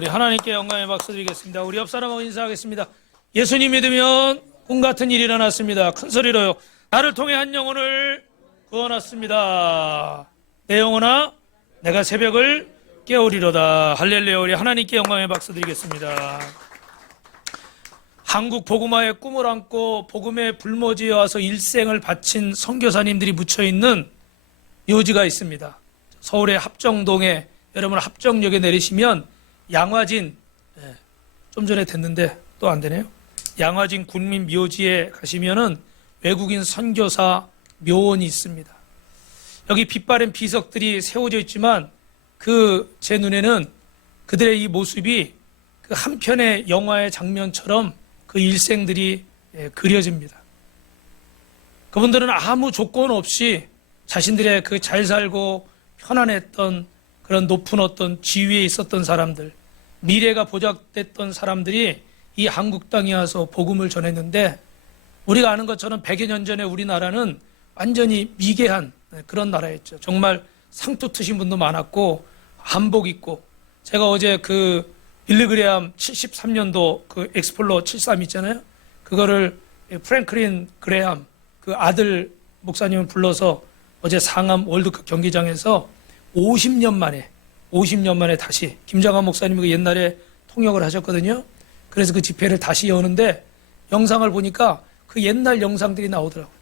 우리 하나님께 영광의 박수 드리겠습니다. 우리 옆 사람하고 인사하겠습니다. 예수님 믿으면 꿈 같은 일이 일어났습니다. 큰 소리로요. 나를 통해 한 영혼을 구원했습니다. 내 영혼아, 내가 새벽을 깨우리로다. 할렐루야. 우리 하나님께 영광의 박수 드리겠습니다. 한국 복음화의 꿈을 안고 복음의 불모지에 와서 일생을 바친 선교사님들이 묻혀있는 묘지가 있습니다. 서울의 합정동에, 여러분 합정역에 내리시면 양화진, 좀 전에 됐는데 또 안 되네요. 양화진 군민 묘지에 가시면은 외국인 선교사 묘원이 있습니다. 여기 빛바랜 비석들이 세워져 있지만 제 눈에는 그들의 이 모습이 그 한 편의 영화의 장면처럼 그 일생들이 그려집니다. 그분들은 아무 조건 없이 자신들의 그 잘 살고 편안했던 그런 높은 어떤 지위에 있었던 사람들, 미래가 보장됐던 사람들이 이 한국 땅에 와서 복음을 전했는데, 우리가 아는 것처럼 100여 년 전에 우리나라는 완전히 미개한 그런 나라였죠. 정말 상투 트신 분도 많았고 한복 입고, 제가 어제 그 빌리그레암 73년도 그 엑스플로 73 있잖아요. 그거를 프랭클린 그레암 그 아들 목사님을 불러서 어제 상암 월드컵 경기장에서 50년 만에 다시, 김장한 목사님이 그 옛날에 통역을 하셨거든요. 그래서 그 집회를 다시 여는데 영상을 보니까 그 옛날 영상들이 나오더라고요.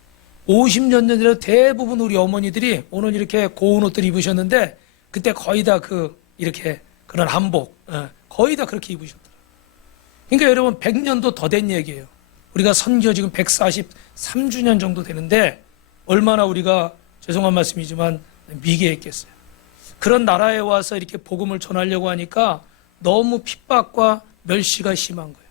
50년 전에 대부분 우리 어머니들이 오늘 이렇게 고운 옷들 입으셨는데 그때 거의 다 이렇게 그런 한복, 거의 다 그렇게 입으셨더라고요. 그러니까 여러분 100년도 더 된 얘기예요. 우리가 선교 지금 143주년 정도 되는데 얼마나 우리가, 죄송한 말씀이지만, 미개했겠어요. 그런 나라에 와서 이렇게 복음을 전하려고 하니까 너무 핍박과 멸시가 심한 거예요.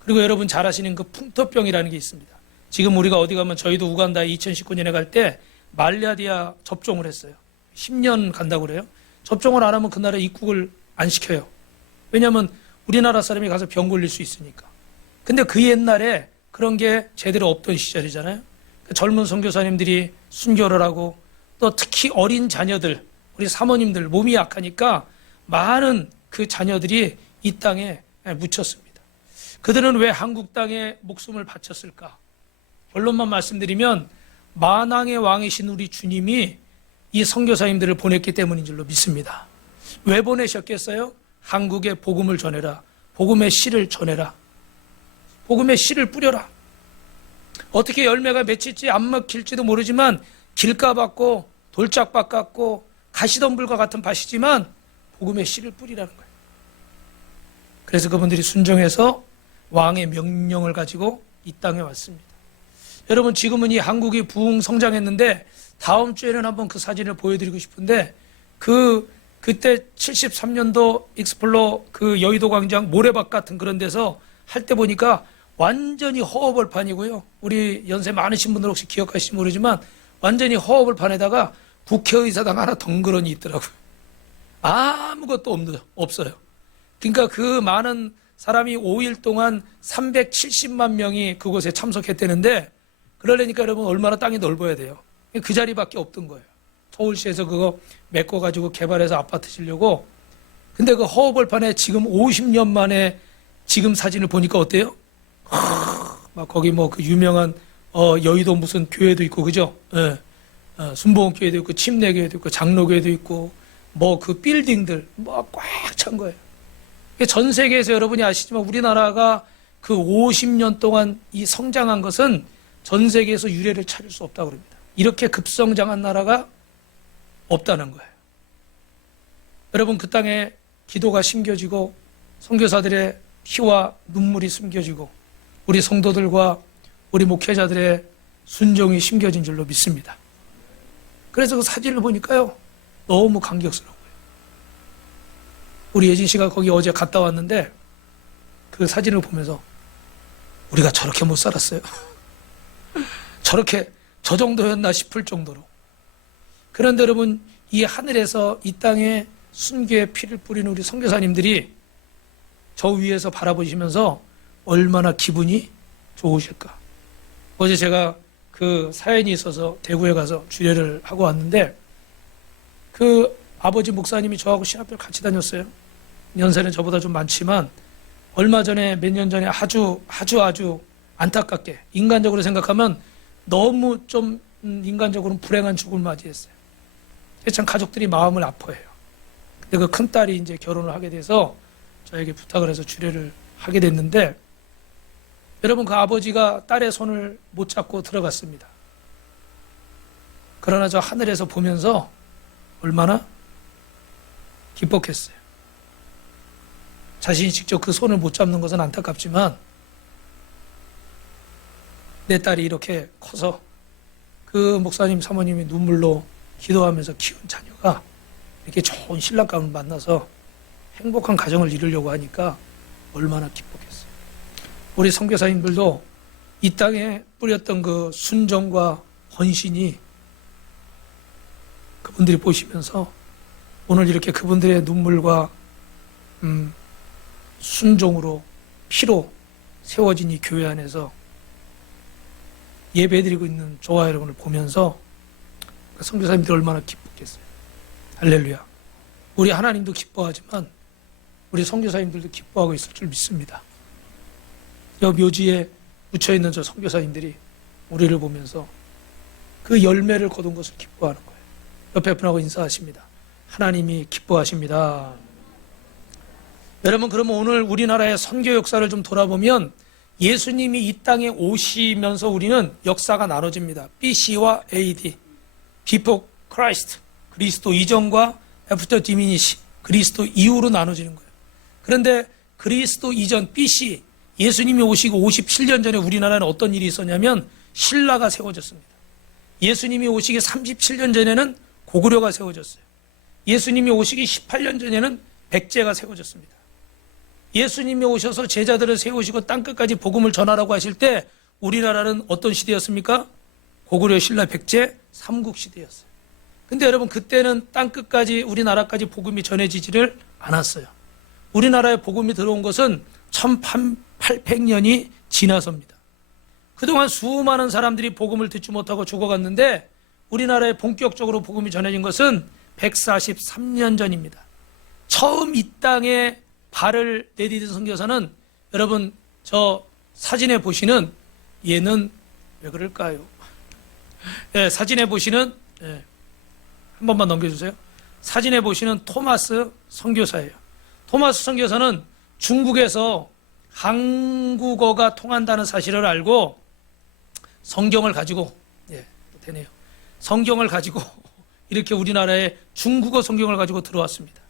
그리고 여러분 잘 아시는 그 풍토병이라는 게 있습니다. 지금 우리가 어디 가면, 저희도 우간다에 2019년에 갈 때 말라리아 접종을 했어요. 10년 간다고 그래요. 접종을 안 하면 그 나라에 입국을 안 시켜요. 왜냐하면 우리나라 사람이 가서 병 걸릴 수 있으니까. 근데 그 옛날에 그런 게 제대로 없던 시절이잖아요. 그 젊은 선교사님들이 순교를 하고, 또 특히 어린 자녀들, 우리 사모님들 몸이 약하니까 많은 그 자녀들이 이 땅에 묻혔습니다. 그들은 왜 한국 땅에 목숨을 바쳤을까? 결론만 말씀드리면 만왕의 왕이신 우리 주님이 이 선교사님들을 보냈기 때문인 줄로 믿습니다. 왜 보내셨겠어요? 한국에 복음을 전해라. 복음의 씨를 전해라. 복음의 씨를 뿌려라. 어떻게 열매가 맺힐지 안 먹힐지도 모르지만 길가 같고 돌짝밭 같고 가시덤불과 같은 밭이지만 복음의 씨를 뿌리라는 거예요. 그래서 그분들이 순종해서 왕의 명령을 가지고 이 땅에 왔습니다. 여러분 지금은 이 한국이 부흥 성장했는데 다음 주에는 한번 그 사진을 보여드리고 싶은데, 그때 73년도 익스플로 그 여의도 광장 모래밭 같은 그런 데서 할 때 보니까 완전히 허허벌판이고요. 우리 연세 많으신 분들 혹시 기억하실지 모르지만 완전히 허허벌판에다가 국회의사당 하나 덩그러니 있더라고요. 아무것도 없어요. 그러니까 그 많은 사람이 5일 동안 370만 명이 그곳에 참석했다는데, 그러려니까 여러분 얼마나 땅이 넓어야 돼요. 그 자리밖에 없던 거예요. 서울시에서 그거 메꿔가지고 개발해서 아파트 지려고. 근데 그 허허벌판에 지금 50년 만에 지금 사진을 보니까 어때요? 막 거기 뭐 그 유명한 여의도 무슨 교회도 있고, 그죠? 예. 순복음 교회도 있고, 침례교회도 있고, 장로교회도 있고, 뭐 그 빌딩들 뭐 꽉 찬 거예요. 전 세계에서 여러분이 아시지만 우리나라가 그 50년 동안 이 성장한 것은 전 세계에서 유례를 찾을 수 없다고 그럽니다. 이렇게 급성장한 나라가 없다는 거예요. 여러분 그 땅에 기도가 심겨지고 선교사들의 피와 눈물이 숨겨지고 우리 성도들과 우리 목회자들의 순종이 심겨진 줄로 믿습니다. 그래서 그 사진을 보니까요 너무 감격스러운 거예요. 우리 예진 씨가 거기 어제 갔다 왔는데 그 사진을 보면서 우리가 저렇게 못 살았어요. 저렇게 저 정도였나 싶을 정도로. 그런데 여러분 이 하늘에서 이 땅에 순교의 피를 뿌리는 우리 선교사님들이 저 위에서 바라보시면서 얼마나 기분이 좋으실까. 어제 제가 그 사연이 있어서 대구에 가서 주례를 하고 왔는데 그 아버지 목사님이 저하고 신학교를 같이 다녔어요. 연세는 저보다 좀 많지만 얼마 전에 몇 년 전에 아주 안타깝게 인간적으로 생각하면 너무 좀 인간적으로는 불행한 죽음을 맞이했어요. 참 가족들이 마음을 아파해요. 근데 그 큰딸이 이제 결혼을 하게 돼서 저에게 부탁을 해서 주례를 하게 됐는데 여러분 그 아버지가 딸의 손을 못 잡고 들어갔습니다. 그러나 저 하늘에서 보면서 얼마나 기뻤겠어요. 자신이 직접 그 손을 못 잡는 것은 안타깝지만 내 딸이 이렇게 커서 그 목사님 사모님이 눈물로 기도하면서 키운 자녀가 이렇게 좋은 신랑감을 만나서 행복한 가정을 이루려고 하니까 얼마나 기뻤겠어요. 우리 선교사님들도 이 땅에 뿌렸던 그 순정과 헌신이 그분들이 보시면서 오늘 이렇게 그분들의 눈물과 순종으로 피로 세워진 이 교회 안에서 예배드리고 있는 저와 여러분을 보면서 선교사님들 얼마나 기쁘겠어요. 할렐루야. 우리 하나님도 기뻐하지만 우리 선교사님들도 기뻐하고 있을 줄 믿습니다. 여 묘지에 묻혀있는 저 선교사님들이 우리를 보면서 그 열매를 거둔 것을 기뻐하는 거예요. 옆에 분하고 인사하십니다. 하나님이 기뻐하십니다. 여러분 그러면 오늘 우리나라의 선교 역사를 좀 돌아보면 예수님이 이 땅에 오시면서 우리는 역사가 나눠집니다. BC와 AD, Before Christ, 그리스도 이전과 After Diminish, 그리스도 이후로 나눠지는 거예요. 그런데 그리스도 이전 BC, 예수님이 오시고 57년 전에 우리나라는 어떤 일이 있었냐면 신라가 세워졌습니다. 예수님이 오시기 37년 전에는 고구려가 세워졌어요. 예수님이 오시기 18년 전에는 백제가 세워졌습니다. 예수님이 오셔서 제자들을 세우시고 땅끝까지 복음을 전하라고 하실 때 우리나라는 어떤 시대였습니까? 고구려, 신라, 백제, 삼국시대였어요. 근데 여러분 그때는 땅끝까지 우리나라까지 복음이 전해지지를 않았어요. 우리나라에 복음이 들어온 것은 1800년이 지나서입니다. 그동안 수많은 사람들이 복음을 듣지 못하고 죽어갔는데 우리나라에 본격적으로 복음이 전해진 것은 143년 전입니다. 처음 이 땅에 발을 내디딘 선교사는 여러분 저 사진에 보시는 얘는 왜 그럴까요? 네, 사진에 보시는 한 번만 넘겨주세요. 사진에 보시는 토마스 선교사예요. 토마스 선교사는 중국에서 한국어가 통한다는 사실을 알고 성경을 가지고 되네요. 성경을 가지고 이렇게 우리나라에 중국어 성경을 가지고 들어왔습니다.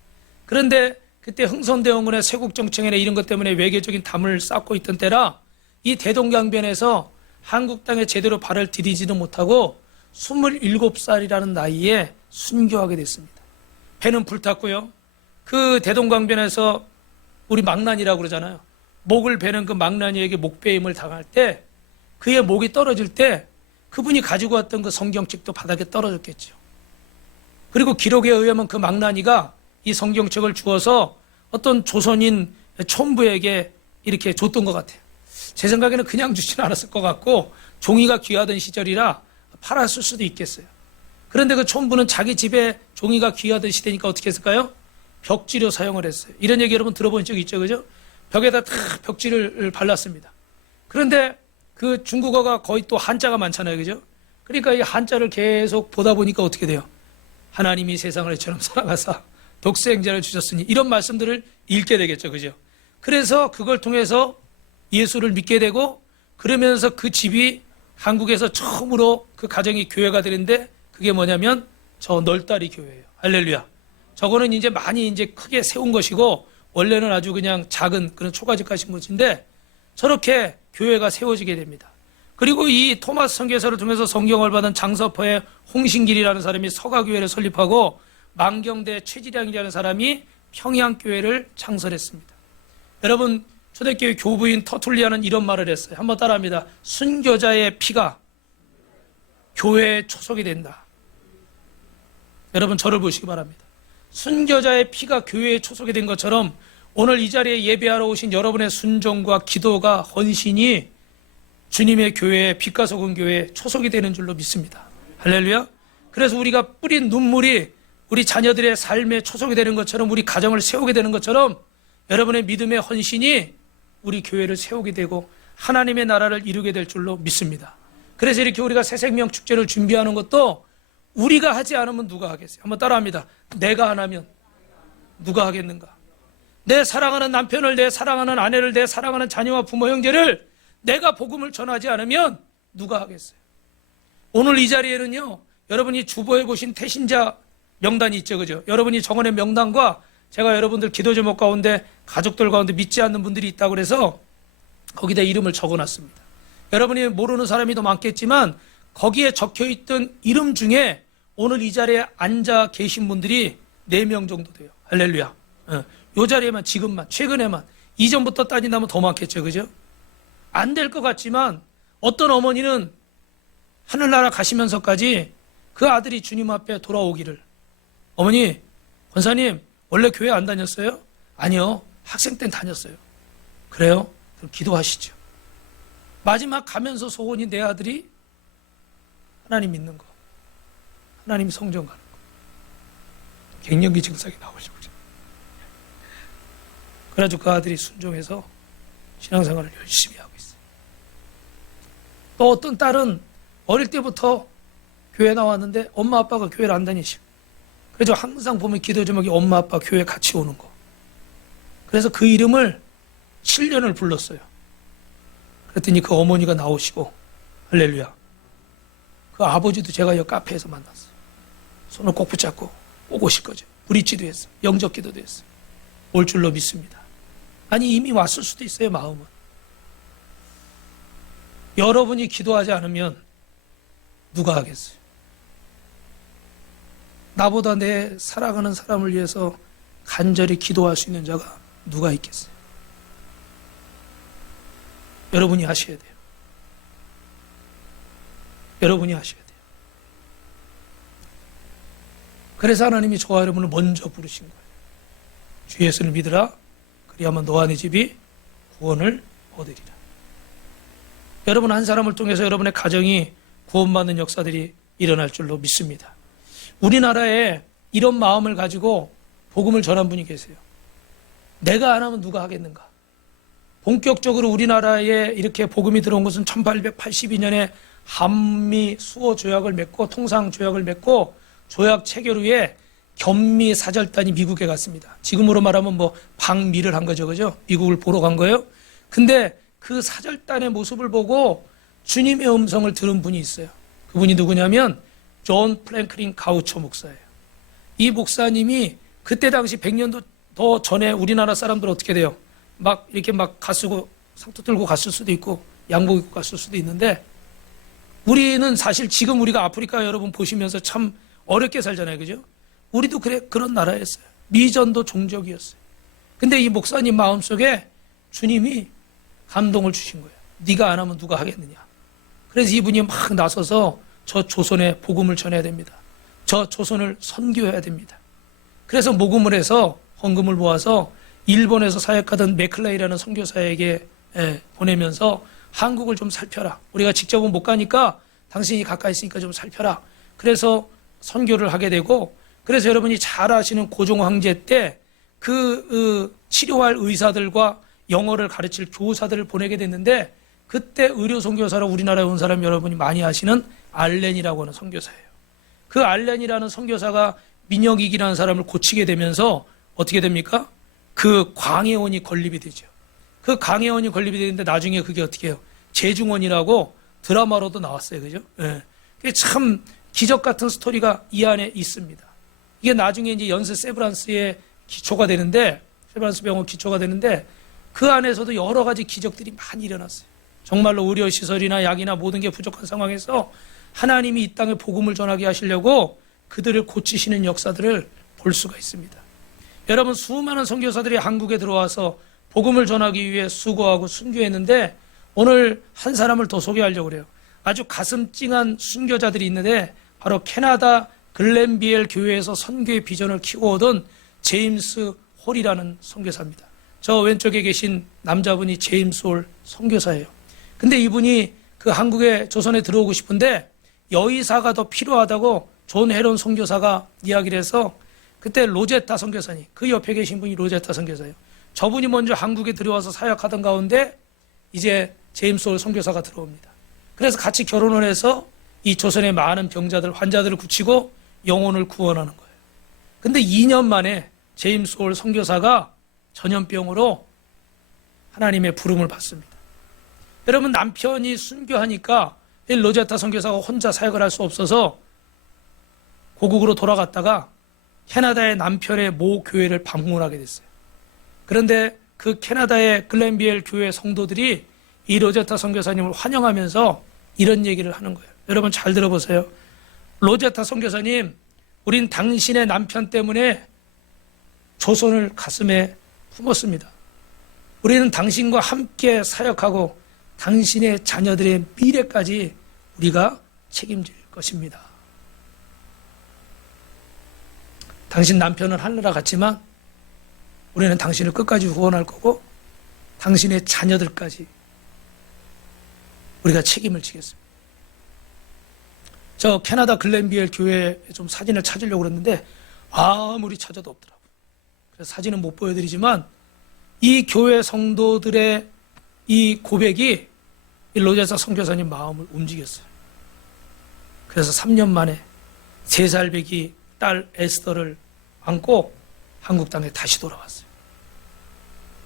그런데 그때 흥선대원군의 세국정청이나 이런 것 때문에 외교적인 담을 쌓고 있던 때라 이 대동강변에서 한국 땅에 제대로 발을 디디지도 못하고 27살이라는 나이에 순교하게 됐습니다. 배는 불탔고요. 그 대동강변에서 우리 망난이라고 그러잖아요. 목을 베는 그 망난이에게 목베임을 당할 때 그의 목이 떨어질 때 그분이 가지고 왔던 그 성경책도 바닥에 떨어졌겠죠. 그리고 기록에 의하면 그 망난이가 이 성경책을 주어서 어떤 조선인 촌부에게 이렇게 줬던 것 같아요. 제 생각에는 그냥 주지는 않았을 것 같고 종이가 귀하던 시절이라 팔았을 수도 있겠어요. 그런데 그 촌부는 자기 집에 종이가 귀하던 시대니까 어떻게 했을까요? 벽지로 사용을 했어요. 이런 얘기 여러분 들어본 적 있죠, 그죠? 벽에다 탁 벽지를 발랐습니다. 그런데 그 중국어가 거의 또 한자가 많잖아요, 그죠? 그러니까 이 한자를 계속 보다 보니까 어떻게 돼요? 하나님이 세상을 이처럼 사랑하사 독생자를 주셨으니 이런 말씀들을 읽게 되겠죠, 그죠? 그래서 그걸 통해서 예수를 믿게 되고 그러면서 그 집이 한국에서 처음으로 그 가정이 교회가 되는데 그게 뭐냐면 저 널다리 교회예요. 할렐루야. 저거는 이제 많이 이제 크게 세운 것이고 원래는 아주 그냥 작은 그런 초가집 가신 곳인데 저렇게 교회가 세워지게 됩니다. 그리고 이 토마스 선교사를 통해서 성경을 받은 장서퍼의 홍신길이라는 사람이 서가교회를 설립하고 만경대 최지량이라는 사람이 평양교회를 창설했습니다. 여러분 초대교회 교부인 터툴리아는 이런 말을 했어요. 한번 따라합니다. 순교자의 피가 교회에 초석이 된다. 여러분 저를 보시기 바랍니다. 순교자의 피가 교회에 초석이 된 것처럼 오늘 이 자리에 예배하러 오신 여러분의 순종과 기도가 헌신이 주님의 교회에 빛과 소금 교회에 초석이 되는 줄로 믿습니다. 할렐루야. 그래서 우리가 뿌린 눈물이 우리 자녀들의 삶에 초석이 되는 것처럼 우리 가정을 세우게 되는 것처럼 여러분의 믿음의 헌신이 우리 교회를 세우게 되고 하나님의 나라를 이루게 될 줄로 믿습니다. 그래서 이렇게 우리가 새생명 축제를 준비하는 것도 우리가 하지 않으면 누가 하겠어요? 한번 따라합니다. 내가 안 하면 누가 하겠는가? 내 사랑하는 남편을, 내 사랑하는 아내를, 내 사랑하는 자녀와 부모 형제를 내가 복음을 전하지 않으면 누가 하겠어요? 오늘 이 자리에는요, 여러분이 주보해 보신 태신자 명단이 있죠, 그죠? 여러분이 정원의 명단과 제가 여러분들 기도 제목 가운데 가족들 가운데 믿지 않는 분들이 있다고 그래서 거기다 이름을 적어놨습니다. 여러분이 모르는 사람이 더 많겠지만 거기에 적혀있던 이름 중에 오늘 이 자리에 앉아 계신 분들이 4명 정도 돼요. 할렐루야. 이 자리에만 지금만 최근에만 이전부터 따진다면 더 많겠죠, 그죠? 안 될 것 같지만 어떤 어머니는 하늘나라 가시면서까지 그 아들이 주님 앞에 돌아오기를, 어머니, 권사님 원래 교회 안 다녔어요? 아니요, 학생 땐 다녔어요. 그래요? 그럼 기도하시죠. 마지막 가면서 소원이 내 아들이 하나님 믿는 거, 하나님 성전 가는 거. 갱년기 증상이 나오죠. 그래가지고 그 아들이 순종해서 신앙생활을 열심히 하고 있어요. 또 어떤 딸은 어릴 때부터 교회 나왔는데 엄마 아빠가 교회를 안 다니시고, 그래서 항상 보면 기도 제목이 엄마 아빠 교회 같이 오는 거. 그래서 그 이름을 7년을 불렀어요. 그랬더니 그 어머니가 나오시고, 할렐루야. 그 아버지도 제가 여기 카페에서 만났어요. 손을 꼭 붙잡고 꼭 오실 거죠. 브릿지도 했어요. 영접 기도도 했어요. 올 줄로 믿습니다. 아니, 이미 왔을 수도 있어요, 마음은. 여러분이 기도하지 않으면 누가 하겠어요? 나보다 내 사랑하는 사람을 위해서 간절히 기도할 수 있는 자가 누가 있겠어요? 여러분이 하셔야 돼요. 여러분이 하셔야 돼요. 그래서 하나님이 저와 여러분을 먼저 부르신 거예요. 주 예수를 믿으라. 그리하면 너와 네 집이 구원을 얻으리라. 여러분 한 사람을 통해서 여러분의 가정이 구원받는 역사들이 일어날 줄로 믿습니다. 우리나라에 이런 마음을 가지고 복음을 전한 분이 계세요. 내가 안 하면 누가 하겠는가? 본격적으로 우리나라에 이렇게 복음이 들어온 것은 1882년에 한미 수호 조약을 맺고 통상 조약을 맺고 조약 체결 후에 견미 사절단이 미국에 갔습니다. 지금으로 말하면 뭐 방미를 한 거죠, 그죠? 미국을 보러 간 거예요. 근데 그 사절단의 모습을 보고 주님의 음성을 들은 분이 있어요. 그분이 누구냐면 존 프랭클린 가우초 목사예요. 이 목사님이 그때 당시 100년도 더 전에 우리나라 사람들 어떻게 돼요? 막 이렇게 막 가쓰고 상투 들고 갔을 수도 있고 양복 입고 갔을 수도 있는데, 우리는 사실 지금 우리가 아프리카 여러분 보시면서 참 어렵게 살잖아요, 그죠? 우리도 그런 나라였어요. 미전도 종족이었어요. 근데 이 목사님 마음속에 주님이 감동을 주신 거예요. 네가 안 하면 누가 하겠느냐. 그래서 이분이 막 나서서 저 조선에 복음을 전해야 됩니다. 저 조선을 선교해야 됩니다. 그래서 모금을 해서 헌금을 모아서 일본에서 사역하던 맥클레이라는 선교사에게 보내면서 한국을 좀 살펴라. 우리가 직접은 못 가니까 당신이 가까이 있으니까 좀 살펴라. 그래서 선교를 하게 되고, 그래서 여러분이 잘 아시는 고종 황제 때 그 치료할 의사들과 영어를 가르칠 교사들을 보내게 됐는데, 그때 의료 선교사로 우리나라에 온 사람 여러분이 많이 아시는 알렌이라고 하는 선교사예요. 그 알렌이라는 선교사가 민영익이라는 사람을 고치게 되면서 어떻게 됩니까? 그 광해원이 건립이 되죠. 그 광해원이 건립이 되는데 나중에 그게 어떻게 해요? 재중원이라고 드라마로도 나왔어요, 그죠? 예. 그게 참 기적 같은 스토리가 이 안에 있습니다. 이게 나중에 이제 연세 세브란스의 기초가 되는데, 세브란스 병원 기초가 되는데, 그 안에서도 여러 가지 기적들이 많이 일어났어요. 정말로 의료시설이나 약이나 모든 게 부족한 상황에서 하나님이 이 땅에 복음을 전하게 하시려고 그들을 고치시는 역사들을 볼 수가 있습니다. 여러분, 수많은 선교사들이 한국에 들어와서 복음을 전하기 위해 수고하고 순교했는데, 오늘 한 사람을 더 소개하려고 그래요. 아주 가슴 찡한 순교자들이 있는데, 바로 캐나다 글렌비엘 교회에서 선교의 비전을 키워오던 제임스 홀이라는 선교사입니다. 저 왼쪽에 계신 남자분이 제임스 홀 선교사예요. 근데 이분이 그 한국에 조선에 들어오고 싶은데 여의사가 더 필요하다고 존 헤론 선교사가 이야기를 해서, 그때 로제타 선교사님, 그 옆에 계신 분이 로제타 선교사예요. 저분이 먼저 한국에 들어와서 사역하던 가운데 이제 제임스 홀 선교사가 들어옵니다. 그래서 같이 결혼을 해서 이 조선의 많은 병자들, 환자들을 고치고 영혼을 구원하는 거예요. 근데 2년 만에 제임스 홀 선교사가 전염병으로 하나님의 부름을 받습니다. 여러분, 남편이 순교하니까 로제타 선교사가 혼자 사역을 할 수 없어서 고국으로 돌아갔다가 캐나다의 남편의 모 교회를 방문하게 됐어요. 그런데 그 캐나다의 글렌비엘 교회 성도들이 이 로제타 선교사님을 환영하면서 이런 얘기를 하는 거예요. 여러분 잘 들어보세요. 로제타 선교사님, 우린 당신의 남편 때문에 조선을 가슴에 품었습니다. 우리는 당신과 함께 사역하고 당신의 자녀들의 미래까지 우리가 책임질 것입니다. 당신 남편은 하늘나라 갔지만 우리는 당신을 끝까지 후원할 거고 당신의 자녀들까지 우리가 책임을 지겠습니다. 저 캐나다 글렌비엘 교회에 좀 사진을 찾으려고 그랬는데 아무리 찾아도 없더라고요. 그래서 사진은 못 보여드리지만 이 교회 성도들의 이 고백이 이 로제타 선교사님 마음을 움직였어요. 그래서 3년 만에 3살 배기 딸 에스더를 안고 한국 땅에 다시 돌아왔어요.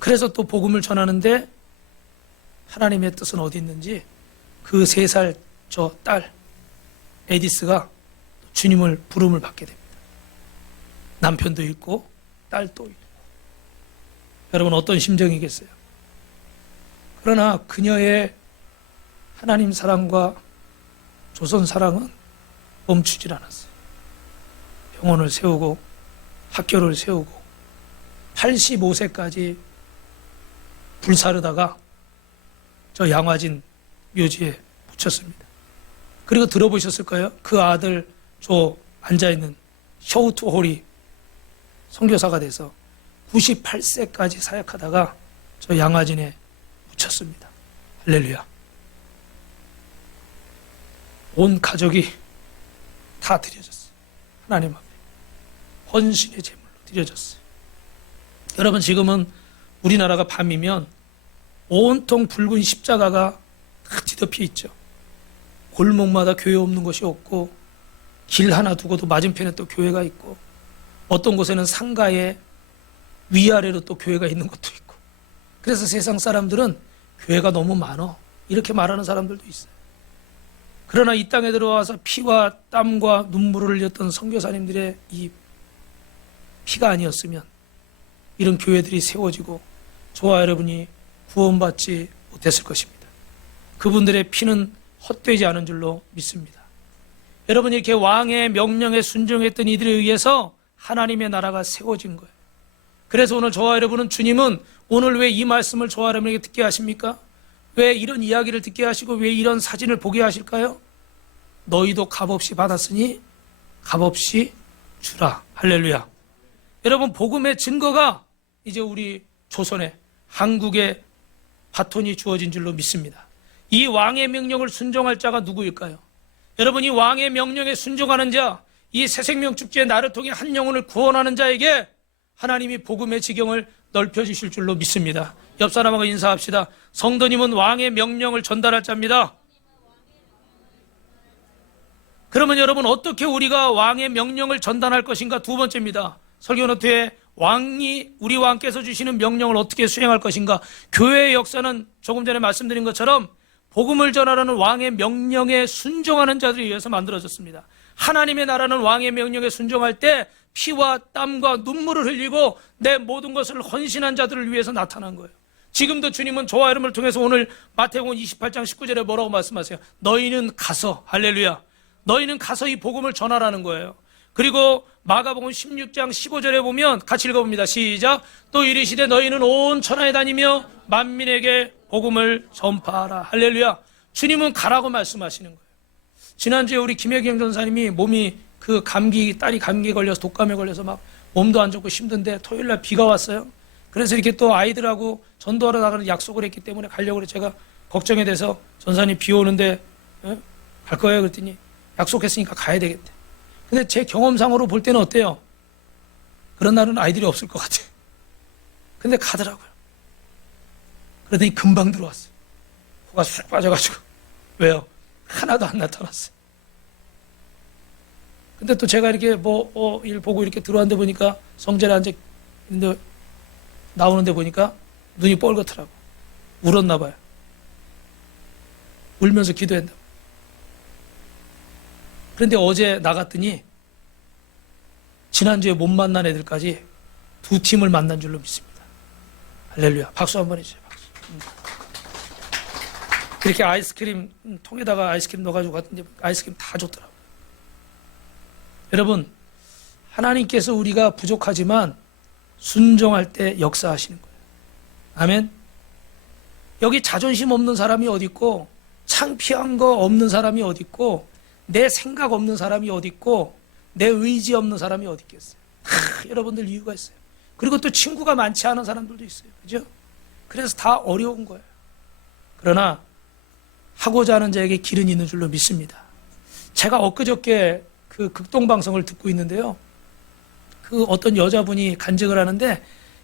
그래서 또 복음을 전하는데 하나님의 뜻은 어디 있는지 그 3살 저 딸 에디스가 주님을 부름을 받게 됩니다. 남편도 있고 딸도 있고. 여러분 어떤 심정이겠어요? 그러나 그녀의 하나님 사랑과 조선 사랑은 멈추질 않았어요. 병원을 세우고 학교를 세우고 85세까지 불사르다가 저 양화진 묘지에 묻혔습니다. 그리고 들어보셨을 거예요. 그 아들 저 앉아있는 셔우트 홀이 선교사가 돼서 98세까지 사역하다가 저 양화진에 묻혔습니다. 할렐루야. 온 가족이 다 드려졌어요. 하나님 앞에 헌신의 제물로 드려졌어요. 여러분 지금은 우리나라가 밤이면 온통 붉은 십자가가 다 뒤덮여 있죠. 골목마다 교회 없는 곳이 없고 길 하나 두고도 맞은편에 또 교회가 있고 어떤 곳에는 상가에 위아래로 또 교회가 있는 것도 있고 그래서 세상 사람들은 교회가 너무 많어 이렇게 말하는 사람들도 있어요. 그러나 이 땅에 들어와서 피와 땀과 눈물을 흘렸던 선교사님들의 이 피가 아니었으면 이런 교회들이 세워지고 저와 여러분이 구원받지 못했을 것입니다. 그분들의 피는 헛되지 않은 줄로 믿습니다. 여러분 이렇게 왕의 명령에 순종했던 이들에 의해서 하나님의 나라가 세워진 거예요. 그래서 오늘 저와 여러분은 주님은 오늘 왜 이 말씀을 저와 여러분에게 듣게 하십니까? 왜 이런 이야기를 듣게 하시고 왜 이런 사진을 보게 하실까요? 너희도 값없이 받았으니 값없이 주라. 할렐루야. 여러분 복음의 증거가 이제 우리 조선에 한국에 바톤이 주어진 줄로 믿습니다. 이 왕의 명령을 순종할 자가 누구일까요? 여러분 이 왕의 명령에 순종하는 자, 이 새생명축제의 날을 통해 한 영혼을 구원하는 자에게 하나님이 복음의 지경을 넓혀주실 줄로 믿습니다. 옆 사람하고 인사합시다. 성도님은 왕의 명령을 전달할 자입니다. 그러면 여러분 어떻게 우리가 왕의 명령을 전달할 것인가? 두 번째입니다. 설교 노트에 우리 왕께서 주시는 명령을 어떻게 수행할 것인가? 교회의 역사는 조금 전에 말씀드린 것처럼 복음을 전하라는 왕의 명령에 순종하는 자들에 의해서 만들어졌습니다. 하나님의 나라는 왕의 명령에 순종할 때 피와 땀과 눈물을 흘리고 내 모든 것을 헌신한 자들을 위해서 나타난 거예요. 지금도 주님은 저와 여러분을 통해서 오늘 마태복음 28장 19절에 뭐라고 말씀하세요? 너희는 가서, 할렐루야, 너희는 가서 이 복음을 전하라는 거예요. 그리고 마가복음 16장 15절에 보면 같이 읽어봅니다. 시작. 또 이르시되 너희는 온 천하에 다니며 만민에게 복음을 전파하라. 할렐루야. 주님은 가라고 말씀하시는 거예요. 지난주에 우리 김혜경 전사님이 몸이 딸이 감기에 걸려서 독감에 걸려서 막 몸도 안 좋고 힘든데 토요일날 비가 왔어요. 그래서 이렇게 또 아이들하고 전도하러 나가는 약속을 했기 때문에 가려고 그래. 제가 걱정이 돼서 전사님 비 오는데 갈 거예요 그랬더니 약속했으니까 가야 되겠대. 근데 제 경험상으로 볼 때는 어때요? 그런 날은 아이들이 없을 것 같아요. 근데 가더라고요. 그러더니 금방 들어왔어요. 코가 쑥 빠져가지고. 왜요? 하나도 안 나타났어요. 근데 또 제가 이렇게 일 보고 이렇게 들어왔는데 보니까 성전에 앉아 있는데 나오는데 보니까 눈이 뻘겋더라고. 울었나 봐요. 울면서 기도했나. 그런데 어제 나갔더니 지난주에 못 만난 애들까지 두 팀을 만난 줄로 믿습니다. 할렐루야. 박수 한번 해주세요. 박수. 이렇게 아이스크림 통에다가 아이스크림 넣어가지고 갔는데 아이스크림 다 줬더라고요. 여러분, 하나님께서 우리가 부족하지만 순종할 때 역사하시는 거예요. 아멘. 여기 자존심 없는 사람이 어디 있고, 창피한 거 없는 사람이 어디 있고, 내 생각 없는 사람이 어디 있고, 내 의지 없는 사람이 어디 있겠어요. 여러분들 이유가 있어요. 그리고 또 친구가 많지 않은 사람들도 있어요. 그죠? 그래서 다 어려운 거예요. 그러나 하고자 하는 자에게 길은 있는 줄로 믿습니다. 제가 엊그저께 그 극동방송을 듣고 있는데요. 그 어떤 여자분이 간증을 하는데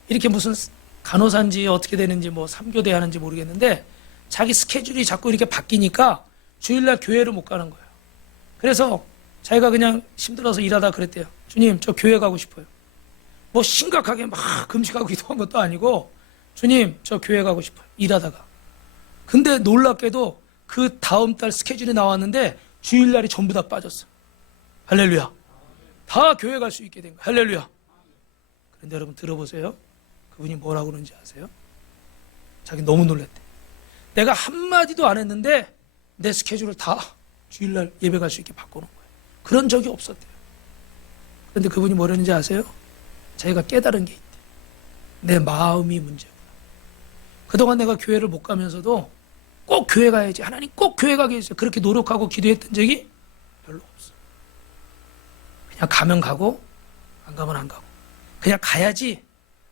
이렇게 무슨 간호사인지 어떻게 되는지 뭐 3교대 하는지 모르겠는데 자기 스케줄이 자꾸 이렇게 바뀌니까 주일날 교회를 못 가는 거예요. 그래서 자기가 그냥 힘들어서 일하다 그랬대요. 주님, 저 교회 가고 싶어요. 뭐 심각하게 막 금식하고 기도한 것도 아니고 주님, 저 교회 가고 싶어요. 일하다가. 근데 놀랍게도 그 다음 달 스케줄이 나왔는데 주일날이 전부 다 빠졌어. 할렐루야. 다 교회 갈 수 있게 된 거예요. 할렐루야. 그런데 여러분 들어보세요. 그분이 뭐라고 그러는지 아세요? 자기 너무 놀랐대. 내가 한마디도 안 했는데 내 스케줄을 다 주일날 예배 갈 수 있게 바꿔놓은 거예요. 그런 적이 없었대요. 그런데 그분이 뭐라는지 아세요? 자기가 깨달은 게 있대. 내 마음이 문제구나. 그동안 내가 교회를 못 가면서도 꼭 교회 가야지. 하나님 꼭 교회 가게 해주세요. 그렇게 노력하고 기도했던 적이 별로 없어. 그냥 가면 가고 안 가면 안 가고. 그냥 가야지.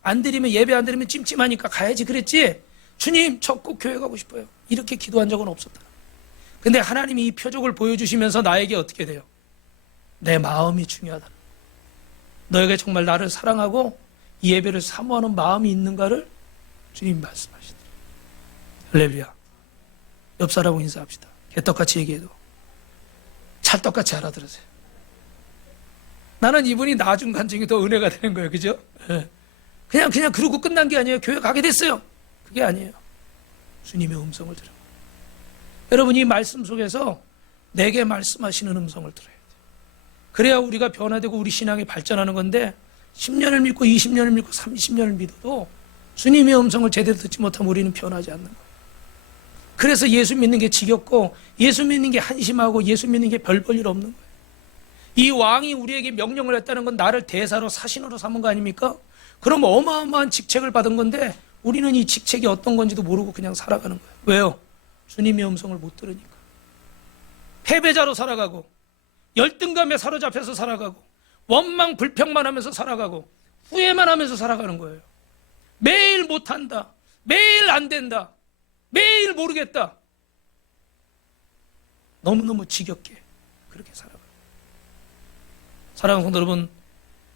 안 드리면 예배 안 드리면 찜찜하니까 가야지 그랬지. 주님 저 꼭 교회 가고 싶어요. 이렇게 기도한 적은 없었다. 근데 하나님이 이 표적을 보여주시면서 나에게 어떻게 돼요? 내 마음이 중요하다. 너에게 정말 나를 사랑하고 이 예배를 사모하는 마음이 있는가를 주님 말씀하시더라. 할렐루야. 옆 사람하고 인사합시다. 개떡같이 얘기해도 찰떡같이 알아들으세요. 나는 이분이 나중 간증이 더 은혜가 되는 거예요. 그죠? 그냥 그러고 끝난 게 아니에요. 교회 가게 됐어요. 그게 아니에요. 주님의 음성을 들어요. 여러분 이 말씀 속에서 내게 말씀하시는 음성을 들어야 돼요. 그래야 우리가 변화되고 우리 신앙이 발전하는 건데 10년을 믿고 20년을 믿고 30년을 믿어도 주님의 음성을 제대로 듣지 못하면 우리는 변하지 않는 거예요. 그래서 예수 믿는 게 지겹고 예수 믿는 게 한심하고 예수 믿는 게 별 볼 일 없는 거예요. 이 왕이 우리에게 명령을 했다는 건 나를 대사로 사신으로 삼은 거 아닙니까? 그럼 어마어마한 직책을 받은 건데 우리는 이 직책이 어떤 건지도 모르고 그냥 살아가는 거예요. 왜요? 주님의 음성을 못 들으니까. 패배자로 살아가고 열등감에 사로잡혀서 살아가고 원망 불평만 하면서 살아가고 후회만 하면서 살아가는 거예요. 매일 못한다. 매일 안 된다. 매일 모르겠다. 너무너무 지겹게 그렇게 살아가요. 사랑하는 성도 여러분,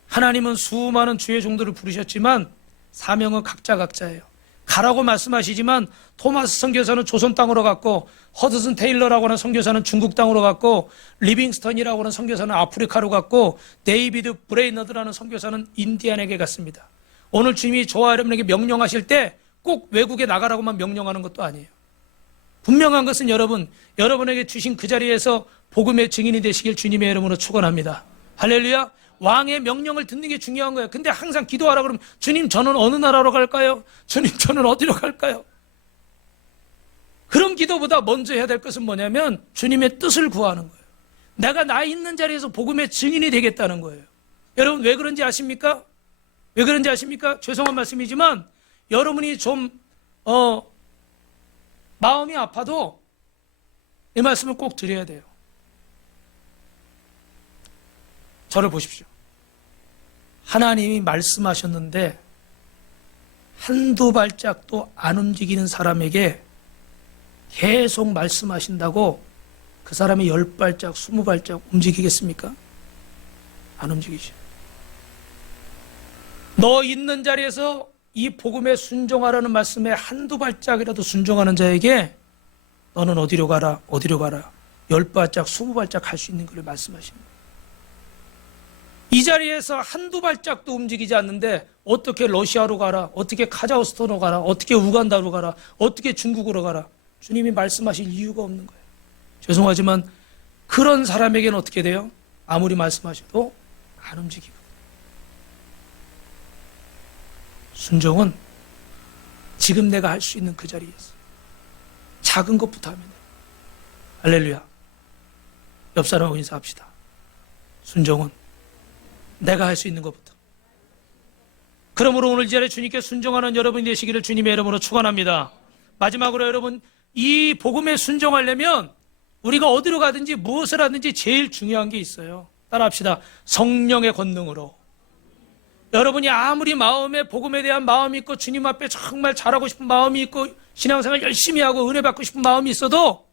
하나님은 수많은 주의 종들을 부르셨지만 사명은 각자예요. 가라고 말씀하시지만 토마스 선교사는 조선 땅으로 갔고 허드슨 테일러라고 하는 선교사는 중국 땅으로 갔고 리빙스턴이라고 하는 선교사는 아프리카로 갔고 데이비드 브레이너드라는 선교사는 인디안에게 갔습니다. 오늘 주님이 저와 여러분에게 명령하실 때 꼭 외국에 나가라고만 명령하는 것도 아니에요. 분명한 것은 여러분에게 주신 그 자리에서 복음의 증인이 되시길 주님의 이름으로 축원합니다. 할렐루야. 왕의 명령을 듣는 게 중요한 거예요. 근데 항상 기도하라 그러면 주님 저는 어느 나라로 갈까요? 주님 저는 어디로 갈까요? 그런 기도보다 먼저 해야 될 것은 뭐냐면 주님의 뜻을 구하는 거예요. 내가 나 있는 자리에서 복음의 증인이 되겠다는 거예요. 여러분 왜 그런지 아십니까? 왜 그런지 아십니까? 죄송한 말씀이지만 여러분이 좀 마음이 아파도 이 말씀을 꼭 드려야 돼요. 저를 보십시오. 하나님이 말씀하셨는데 한두 발짝도 안 움직이는 사람에게 계속 말씀하신다고 그 사람이 10발짝, 20발짝 움직이겠습니까? 안 움직이죠. 너 있는 자리에서 이 복음에 순종하라는 말씀에 한두 발짝이라도 순종하는 자에게 너는 어디로 가라, 어디로 가라, 10발짝, 20발짝 할 수 있는 걸 말씀하십니다. 이 자리에서 한두 발짝도 움직이지 않는데 어떻게 러시아로 가라, 어떻게 카자흐스탄으로 가라, 어떻게 우간다로 가라, 어떻게 중국으로 가라, 주님이 말씀하실 이유가 없는 거예요. 죄송하지만 그런 사람에게는 어떻게 돼요? 아무리 말씀하셔도 안 움직이고. 순종은 지금 내가 할 수 있는 그 자리에서 작은 것부터 하면 돼요. 할렐루야. 옆 사람하고 인사합시다. 순종은 내가 할 수 있는 것부터. 그러므로 오늘 이 자리에 주님께 순종하는 여러분이 되시기를 주님의 이름으로 축원합니다. 마지막으로 여러분, 이 복음에 순종하려면 우리가 어디로 가든지 무엇을 하든지 제일 중요한 게 있어요. 따라합시다. 성령의 권능으로. 여러분이 아무리 마음에 복음에 대한 마음이 있고 주님 앞에 정말 잘하고 싶은 마음이 있고 신앙생활 열심히 하고 은혜 받고 싶은 마음이 있어도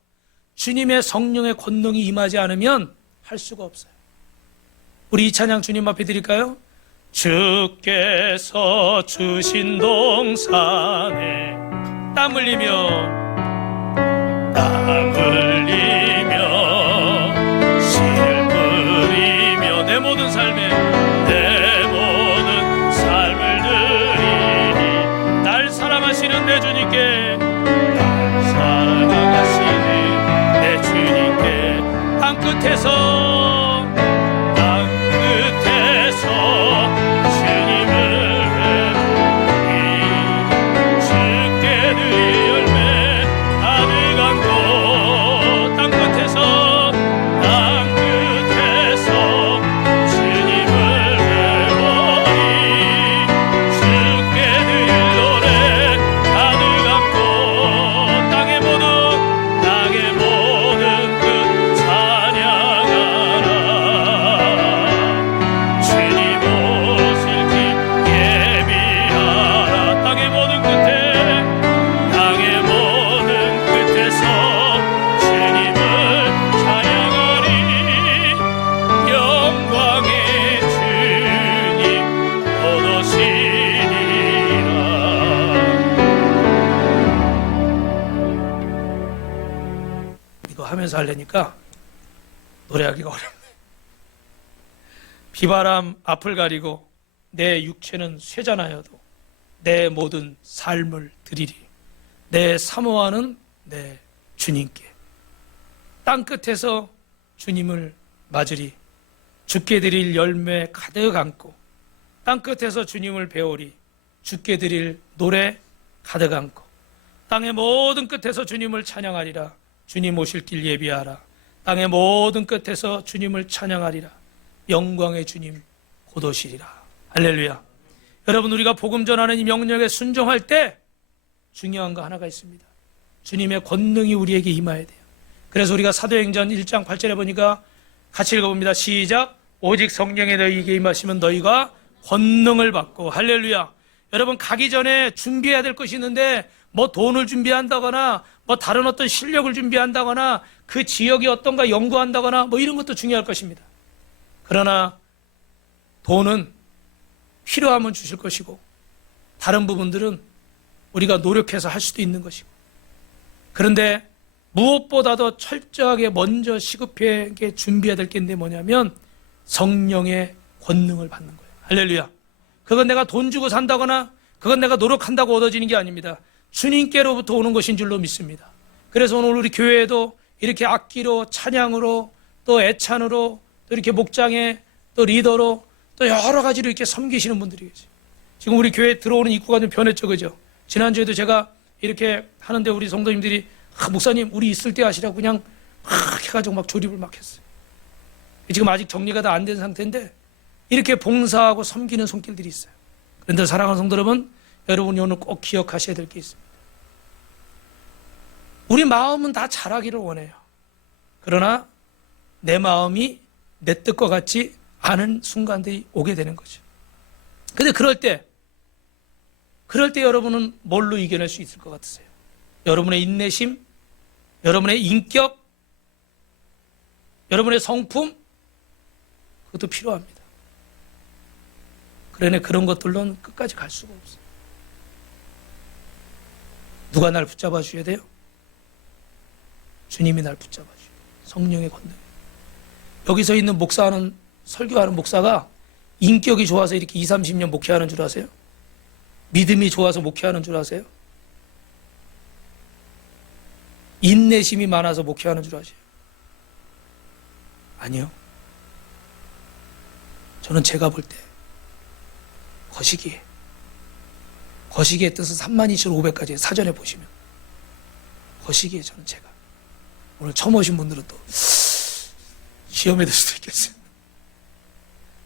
주님의 성령의 권능이 임하지 않으면 할 수가 없어요. 우리 이 찬양 주님 앞에 드릴까요? 주께서 주신 동산에 땀 흘리며 씨를 뿌리며 내 모든 삶을 드리니 날 사랑하시는 내 주님께 땅 끝에서 주님을 주께 드릴 열매 가득한 곳 땅 끝에서 주님을 외워리 주께 드릴 노래 가득한 곳 땅의 모든 끝 찬양하라. 주님 오실 길 예비하라. 땅의 모든 끝에서 주님을 찬양하리. 영광의 주님 곧 오시리라. 이거 하면서 하려니까 노래하기가 어렵네. 비바람 앞을 가리고 내 육체는 쇠잔하여도 내 모든 삶을 드리리. 내 사모하는 내 주님께 땅 끝에서 주님을 맞으리. 주께 드릴 열매 가득 안고 땅 끝에서 주님을 배우리. 주께 드릴 노래 가득 안고 땅의 모든 끝에서 주님을 찬양하리라. 주님 오실 길 예비하라. 땅의 모든 끝에서 주님을 찬양하리라. 영광의 주님 곧 오시리라. 할렐루야. 여러분, 우리가 복음 전하는 이 명령에 순종할 때 중요한 거 하나가 있습니다. 주님의 권능이 우리에게 임해야 돼요. 그래서 우리가 사도행전 1장 8절에 보니까 같이 읽어봅니다. 시작. 오직 성령의 너희에게 임하시면 너희가 권능을 받고. 할렐루야. 여러분, 가기 전에 준비해야 될 것이 있는데 뭐 돈을 준비한다거나 뭐 다른 어떤 실력을 준비한다거나 그 지역이 어떤가 연구한다거나 뭐 이런 것도 중요할 것입니다. 그러나 돈은 필요하면 주실 것이고 다른 부분들은 우리가 노력해서 할 수도 있는 것이고, 그런데 무엇보다도 철저하게 먼저 시급하게 준비해야 될 게 있는데 뭐냐면 성령의 권능을 받는 거예요. 할렐루야. 그건 내가 돈 주고 산다거나 그건 내가 노력한다고 얻어지는 게 아닙니다. 주님께로부터 오는 것인 줄로 믿습니다. 그래서 오늘 우리 교회에도 이렇게 악기로 찬양으로 또 애찬으로 또 이렇게 목장에 또 리더로 또 여러 가지로 이렇게 섬기시는 분들이 계세요. 지금 우리 교회 들어오는 입구가 좀 변했죠, 그죠? 지난주에도 제가 이렇게 하는데 우리 성도님들이 목사님 우리 있을 때 하시라고 그냥 막 해가지고 막 조립을 막 했어요. 지금 아직 정리가 다 안 된 상태인데 이렇게 봉사하고 섬기는 손길들이 있어요. 그런데 사랑하는 성도 여러분, 여러분이 오늘 꼭 기억하셔야 될 게 있습니다. 우리 마음은 다 잘하기를 원해요. 그러나 내 마음이 내 뜻과 같지 않은 순간들이 오게 되는 거죠. 근데 그럴 때 여러분은 뭘로 이겨낼 수 있을 것 같으세요? 여러분의 인내심, 여러분의 인격, 여러분의 성품, 그것도 필요합니다. 그러네 그런 것들로는 끝까지 갈 수가 없어요. 누가 날 붙잡아 주셔야 돼요? 주님이 날 붙잡아 주셔야 돼요. 성령의 권능. 여기서 있는 목사하는 설교하는 목사가 인격이 좋아서 이렇게 20, 30년 목회하는 줄 아세요? 믿음이 좋아서 목회하는 줄 아세요? 인내심이 많아서 목회하는 줄 아세요? 아니요. 저는 제가 볼 때 거시기에 거시기의 뜻은 32,500가지 사전에 보시면 거시기에 저는 제가 오늘 처음 오신 분들은 또 시험에 들 수도 있겠어요.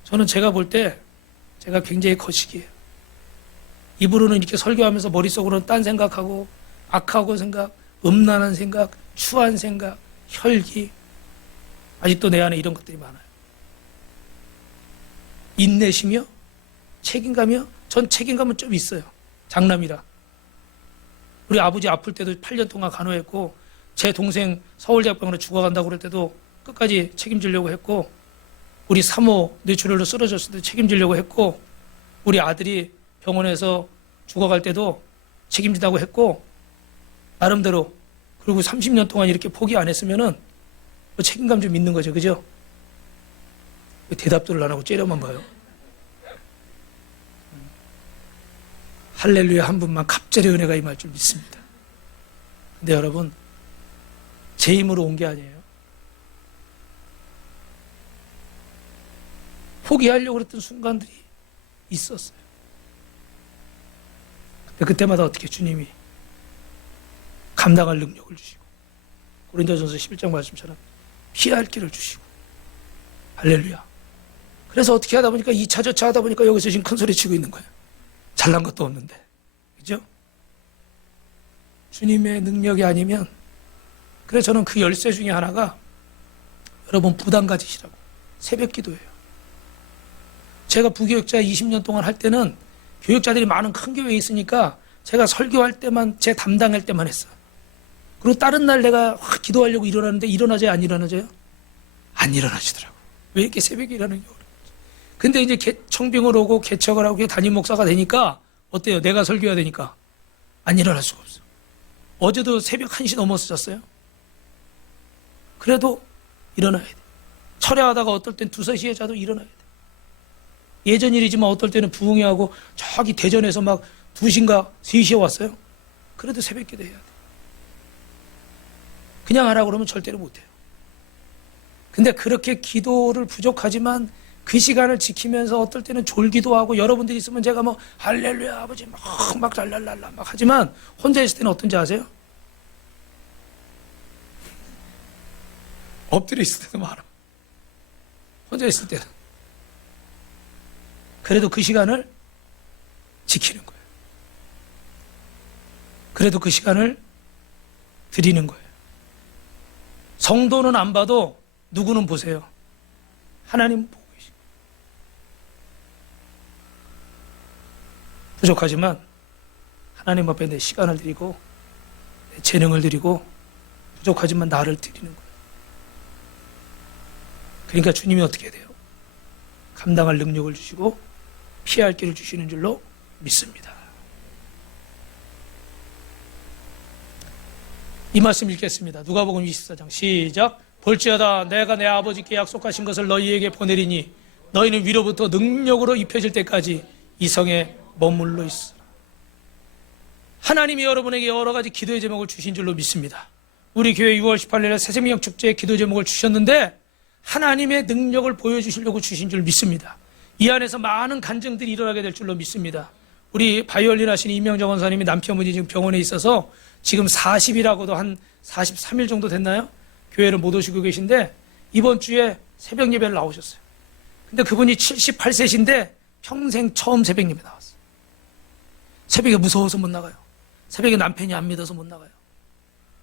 저는 제가 볼 때 제가 굉장히 거시기예요. 입으로는 이렇게 설교하면서 머릿속으로는 딴 생각하고 악하고 생각, 음란한 생각, 추한 생각, 혈기 아직도 내 안에 이런 것들이 많아요. 인내심이요? 책임감이요? 전 책임감은 좀 있어요. 장남이라. 우리 아버지 아플 때도 8년 동안 간호했고 제 동생 서울대학병원에 죽어간다고 그럴 때도 끝까지 책임지려고 했고 우리 사모 뇌출혈로 쓰러졌을 때 책임지려고 했고 우리 아들이 병원에서 죽어갈 때도 책임진다고 했고 나름대로 그리고 30년 동안 이렇게 포기 안 했으면은 책임감 좀 있는 거죠. 그죠? 대답들을 안 하고 째려만 봐요. 할렐루야 한 분만 갑절의 은혜가 임할 줄 믿습니다. 근데 여러분 제 힘으로 온 게 아니에요. 포기하려고 그랬던 순간들이 있었어요. 근데 그때마다 어떻게 주님이 감당할 능력을 주시고 고린도전서 11장 말씀처럼 피할 길을 주시고 할렐루야. 그래서 어떻게 하다 보니까 2차 저차 하다 보니까 여기서 지금 큰 소리 치고 있는 거예요. 잘난 것도 없는데. 그죠? 주님의 능력이 아니면 그래서 저는 그 열쇠 중에 하나가 여러분 부담 가지시라고 새벽 기도예요. 제가 부교육자 20년 동안 할 때는 교육자들이 많은 큰 교회에 있으니까 제가 설교할 때만 제 담당할 때만 했어요. 그리고 다른 날 내가 기도하려고 일어나는데 일어나져요? 안 일어나져요? 안 일어나지더라고. 왜 이렇게 새벽에 일어나는 게 어려운지. 근데 이제 청빙을 오고 개척을 하고 담임 목사가 되니까 어때요? 내가 설교해야 되니까 안 일어날 수가 없어. 어제도 새벽 1시 넘어서 잤어요. 그래도 일어나야 돼. 철야하다가 어떨 땐 2, 3시에 자도 일어나야 돼. 예전 일이지만 어떨 때는 부흥회하고 저기 대전에서 막 2시인가 3시에 왔어요. 그래도 새벽 기도 해야 돼. 그냥 하라고 그러면 절대로 못해요. 근데 그렇게 기도를 부족하지만 그 시간을 지키면서 어떨 때는 졸기도 하고 여러분들이 있으면 제가 뭐 할렐루야 아버지 막 잘랄랄라 막 하지만 혼자 있을 때는 어떤지 아세요? 엎드려 있을 때도 많아. 혼자 있을 때는. 그래도 그 시간을 지키는 거예요. 그래도 그 시간을 드리는 거예요. 성도는 안 봐도 누구는 보세요. 하나님 보고 계십니다. 부족하지만 하나님 앞에 내 시간을 드리고 내 재능을 드리고 부족하지만 나를 드리는 거예요. 그러니까 주님이 어떻게 돼요? 감당할 능력을 주시고 피할 길을 주시는 줄로 믿습니다. 이 말씀 읽겠습니다. 누가복음 24장 시작. 볼지어다 내가 내 아버지께 약속하신 것을 너희에게 보내리니 너희는 위로부터 능력으로 입혀질 때까지 이 성에 머물러 있으라. 하나님이 여러분에게 여러 가지 기도의 제목을 주신 줄로 믿습니다. 우리 교회 6월 18일에 새생명 축제의 기도 제목을 주셨는데 하나님의 능력을 보여주시려고 주신 줄 믿습니다. 이 안에서 많은 간증들이 일어나게 될 줄로 믿습니다. 우리 바이올린 하시는 이명정 원사님이 남편분이 지금 병원에 있어서 지금 40이라고도 한 43일 정도 됐나요? 교회를 못 오시고 계신데 이번 주에 새벽 예배를 나오셨어요. 근데 그분이 78세신데 평생 처음 새벽 예배 나왔어요. 새벽에 무서워서 못 나가요. 새벽에 남편이 안 믿어서 못 나가요.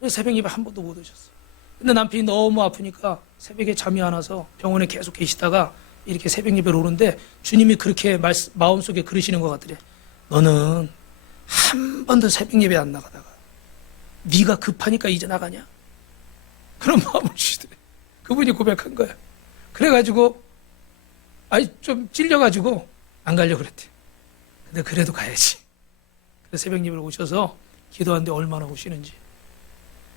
그래서 새벽 예배 한 번도 못 오셨어요. 근데 남편이 너무 아프니까 새벽에 잠이 안 와서 병원에 계속 계시다가 이렇게 새벽 예배를 오는데 주님이 그렇게 마음속에 그러시는 것 같더래. 너는 한 번도 새벽 예배 안 나가다가 네가 급하니까 이제 나가냐? 그런 마음을 주시더래. 그분이 고백한 거야. 그래가지고 좀 찔려가지고 안 가려고 그랬대. 근데 그래도 가야지. 그래서 새벽 예배를 오셔서 기도하는데 얼마나 오시는지.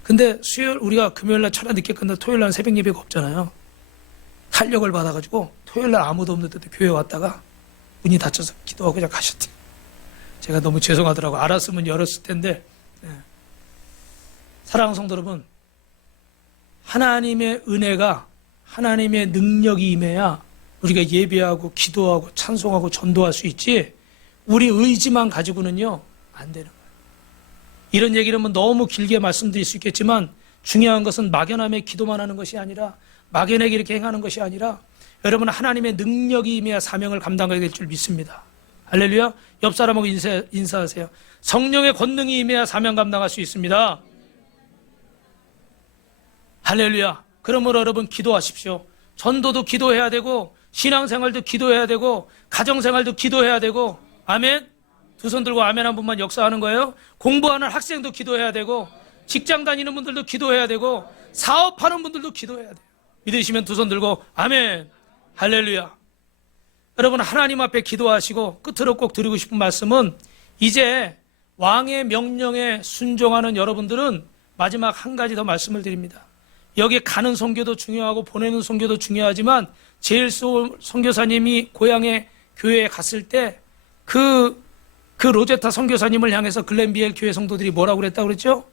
근데 수요일 우리가 금요일날 철야 늦게 끝나 토요일날 새벽 예배가 없잖아요. 탄력을 받아가지고 토요일날 아무도 없는데도 교회 왔다가 문이 닫혀서 기도하고 그냥 가셨대. 제가 너무 죄송하더라고. 알았으면 열었을 텐데. 사랑하는 성도 여러분, 하나님의 은혜가, 하나님의 능력이 임해야 우리가 예배하고 기도하고 찬송하고 전도할 수 있지, 우리 의지만 가지고는요 안 되는 거예요. 이런 얘기를 뭐 너무 길게 말씀드릴 수 있겠지만, 중요한 것은 막연함에 기도만 하는 것이 아니라, 막연하게 이렇게 행하는 것이 아니라, 여러분 하나님의 능력이 임해야 사명을 감당하게 될 줄 믿습니다. 할렐루야. 옆 사람하고 인사하세요. 성령의 권능이 임해야 사명 감당할 수 있습니다. 할렐루야. 그러므로 여러분 기도하십시오. 전도도 기도해야 되고, 신앙생활도 기도해야 되고, 가정생활도 기도해야 되고. 아멘. 두 손 들고 아멘 한 분만 역사하는 거예요. 공부하는 학생도 기도해야 되고, 직장 다니는 분들도 기도해야 되고, 사업하는 분들도 기도해야 돼요. 믿으시면 두 손 들고 아멘. 할렐루야. 여러분 하나님 앞에 기도하시고, 끝으로 꼭 드리고 싶은 말씀은, 이제 왕의 명령에 순종하는 여러분들은 마지막 한 가지 더 말씀을 드립니다. 여기 가는 선교도 중요하고 보내는 선교도 중요하지만, 제일 선교사님이 고향의 교회에 갔을 때 그 로제타 선교사님을 향해서 글렌비엘 교회 성도들이 뭐라고 그랬다고 그랬죠?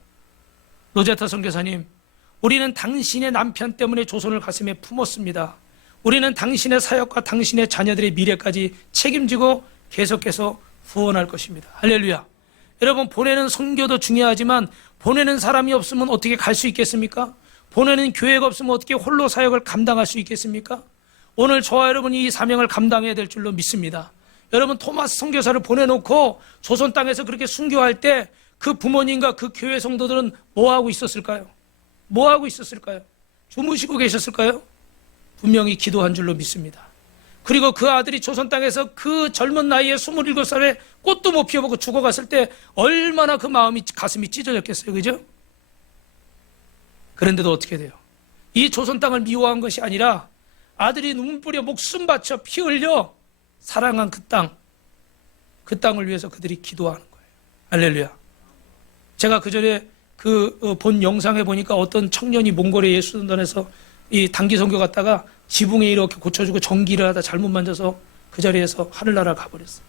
로제타 선교사님, 우리는 당신의 남편 때문에 조선을 가슴에 품었습니다. 우리는 당신의 사역과 당신의 자녀들의 미래까지 책임지고 계속해서 후원할 것입니다. 할렐루야. 여러분, 보내는 선교도 중요하지만 보내는 사람이 없으면 어떻게 갈 수 있겠습니까? 보내는 교회가 없으면 어떻게 홀로 사역을 감당할 수 있겠습니까? 오늘 저와 여러분이 이 사명을 감당해야 될 줄로 믿습니다. 여러분, 토마스 선교사를 보내놓고 조선 땅에서 그렇게 순교할 때 그 부모님과 그 교회 성도들은 뭐 하고 있었을까요? 뭐 하고 있었을까요? 주무시고 계셨을까요? 분명히 기도한 줄로 믿습니다. 그리고 그 아들이 조선 땅에서 그 젊은 나이에 27살에 꽃도 못 피워보고 죽어갔을 때 얼마나 그 마음이, 가슴이 찢어졌겠어요. 그죠? 그런데도 어떻게 돼요? 이 조선 땅을 미워한 것이 아니라 아들이 눈물 뿌려 목숨 바쳐 피 흘려 사랑한 그 땅을 위해서 그들이 기도하는 거예요. 할렐루야. 제가 그전에 본 영상에 보니까 어떤 청년이 몽골의 예수전단에서 이 단기 선교 갔다가 지붕에 이렇게 고쳐주고 전기를 하다 잘못 만져서 그 자리에서 하늘나라를 가버렸어요.